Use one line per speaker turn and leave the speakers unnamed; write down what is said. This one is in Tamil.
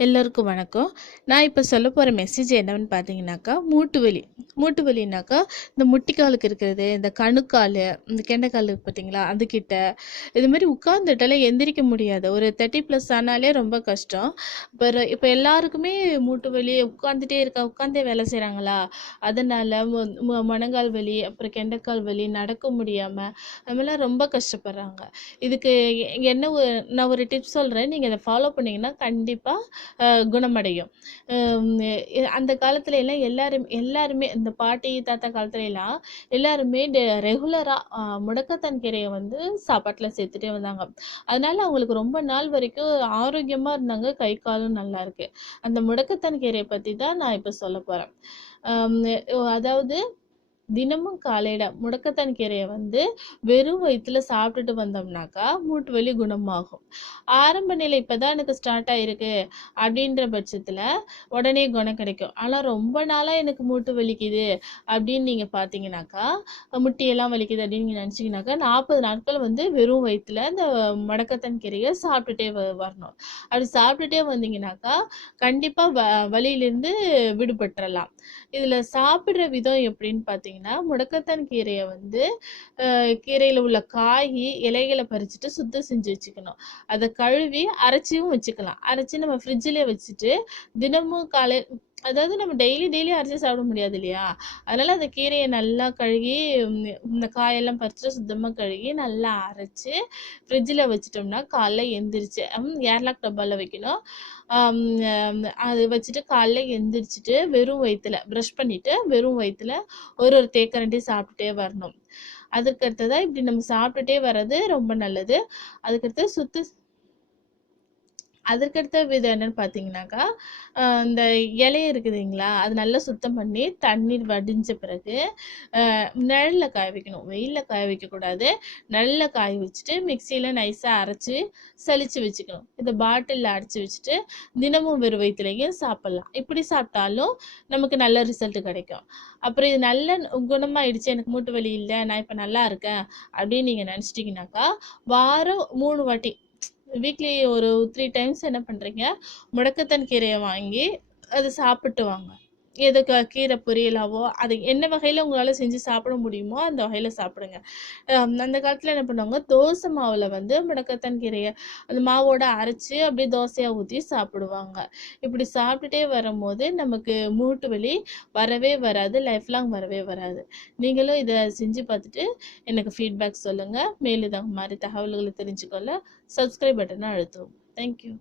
எல்லோருக்கும் வணக்கம். நான் இப்போ சொல்ல போகிற மெசேஜ் என்னன்னு பார்த்தீங்கன்னாக்கா மூட்டு வலி மூட்டு வலினாக்கா இந்த முட்டிக்காலுக்கு இருக்கிறது இந்த கணுக்கால் இந்த கெண்டைக்கால் இருக்கு பார்த்தீங்களா அதுக்கிட்ட இது மாதிரி உட்காந்துட்டாலே எந்திரிக்க முடியாது. ஒரு தேர்ட்டி ப்ளஸ் ஆனாலே ரொம்ப கஷ்டம். இப்போ இப்போ எல்லாருக்குமே மூட்டு வலி உட்காந்துட்டே இருக்கா உட்காந்தே வேலை செய்கிறாங்களா அதனால் முழங்கால் வலி அப்புறம் கெண்டைக்கால் வலி நடக்க முடியாமல் அதுமாதிரிலாம் ரொம்ப கஷ்டப்படுறாங்க. இதுக்கு என்ன ஒரு நான் ஒரு டிப்ஸ் சொல்கிறேன் நீங்கள் இதை ஃபாலோ பண்ணிங்கன்னா கண்டிப்பாக குணமடையும். அந்த காலத்துல எல்லாம் எல்லாரும் எல்லாருமே இந்த பாட்டி தாத்தா காலத்துல எல்லாம் எல்லாருமே ரெகுலராக முடக்கத்தான் கீரையை வந்து சாப்பாட்டில் சேர்த்துட்டே வந்தாங்க. அதனால அவங்களுக்கு ரொம்ப நாள் வரைக்கும் ஆரோக்கியமாக இருந்தாங்க. கை காலும் நல்லா இருக்கு. அந்த முடக்கத்தான் கீரையை பற்றி தான் நான் இப்போ சொல்ல போகிறேன் அதாவது தினமும் காலையில முடக்கத்தான் கீரையை வந்து வெறும் வயிற்றுல சாப்பிட்டுட்டு வந்தோம்னாக்கா மூட்டு வலி குணமாகும். ஆரம்ப நிலை இப்பதான் எனக்கு ஸ்டார்ட் ஆயிருக்கு அப்படின்ற பட்சத்துல உடனே குணம் கிடைக்கும். ஆனா ரொம்ப நாளா எனக்கு மூட்டு வலிக்குது அப்படின்னு நீங்க பாத்தீங்கன்னாக்கா முட்டியெல்லாம் வலிக்குது அப்படின்னு நீங்க நினைச்சீங்கன்னாக்கா நாற்பது நாட்கள் வந்து வெறும் வயிற்றுல இந்த முடக்கத்தான் கீரையை சாப்பிட்டுட்டே வ- வரணும். அப்படி சாப்பிட்டுட்டே வந்தீங்கன்னாக்கா கண்டிப்பா வ வலியிலிருந்து விடுபட்டுறலாம். இதுல சாப்பிடுற விதம் எப்படின்னு பாத்தீங்கன்னா முடக்கத்தான் கீரையை வந்து கீரையில் கீரையில உள்ள காய் இலைகளை பறிச்சுட்டு சுத்தம் செஞ்சு வச்சுக்கணும். அதை கழுவி அரைச்சியும் வச்சுக்கலாம். அரைச்சி நம்ம ஃப்ரிட்ஜில் வச்சுட்டு தினமும் காலை அதாவது நம்ம டெய்லி டெய்லி அரைச்சி சாப்பிட முடியாது இல்லையா? அதனால அந்த கீரையை நல்லா கழுகி இந்த காயெல்லாம் பறிச்சுட்டு சுத்தமாக கழுகி நல்லா அரைச்சி ஃப்ரிட்ஜில் வச்சிட்டோம்னா காலைல எந்திரிச்சு ஏர்லாக் டப்பாவில் வைக்கணும். அது வச்சுட்டு காலைல எந்திரிச்சிட்டு வெறும் வயிற்றுல ப்ரஷ் பண்ணிட்டு வெறும் வயிற்றுல ஒரு ஒரு தேக்கரண்டி சாப்பிட்டுட்டே வரணும். அதுக்கடுத்ததாக இப்படி நம்ம சாப்பிட்டுட்டே வர்றது ரொம்ப நல்லது. அதுக்கடுத்து சுத்து அதற்கடுத்த விதம் என்னன்னு பார்த்தீங்கன்னாக்கா இந்த இலைய இருக்குதுங்களா அது நல்லா சுத்தம் பண்ணி தண்ணீர் வடிஞ்ச பிறகு நிழலில் காய வைக்கணும். வெயிலில் காய வைக்கக்கூடாது நல்ல காய வச்சுட்டு மிக்சியில் நைஸாக அரைச்சி சளிச்சு வச்சுக்கணும். இதை பாட்டிலில் அடைச்சி வச்சுட்டு தினமும் வெறும் வயிற்றுலையும் சாப்பிட்லாம். இப்படி சாப்பிட்டாலும் நமக்கு நல்ல ரிசல்ட் கிடைக்கும். அப்புறம் இது நல்ல குணமாயிடுச்சு. எனக்கு மூட்டு வலி இல்லை. நான் இப்போ நல்லா இருக்கேன் அப்படின்னு நீங்கள் நினச்சிட்டிங்கனாக்கா வாரம் மூணு வாட்டி வீக்லி ஒரு த்ரீ டைம்ஸ் என்ன பண்ணுறீங்க முடக்கத்தன் கீரையை வாங்கி அதை சாப்பிட்டு வாங்க. எதுக்கு கீரை பொரியலாவோ அது என்ன வகையில் உங்களால் செஞ்சு சாப்பிட முடியுமோ அந்த வகையில் சாப்பிடுங்க. அந்த காலத்தில் என்ன பண்ணுவாங்க தோசை மாவில் வந்து முடக்கத்தான் கீரையை அந்த மாவோட அரைச்சி அப்படியே தோசையாக ஊற்றி சாப்பிடுவாங்க. இப்படி சாப்பிட்டுட்டே வரும்போது நமக்கு மூட்டு வலி வரவே வராது லைஃப் லாங் வரவே வராது. நீங்களும் இதை செஞ்சு பார்த்துட்டு எனக்கு ஃபீட்பேக் சொல்லுங்கள் மேலும் இதாக மாதிரி தகவல்களை தெரிஞ்சுக்கொள்ள சப்ஸ்கிரைப் பட்டனை அழுத்தவும். தேங்க்யூ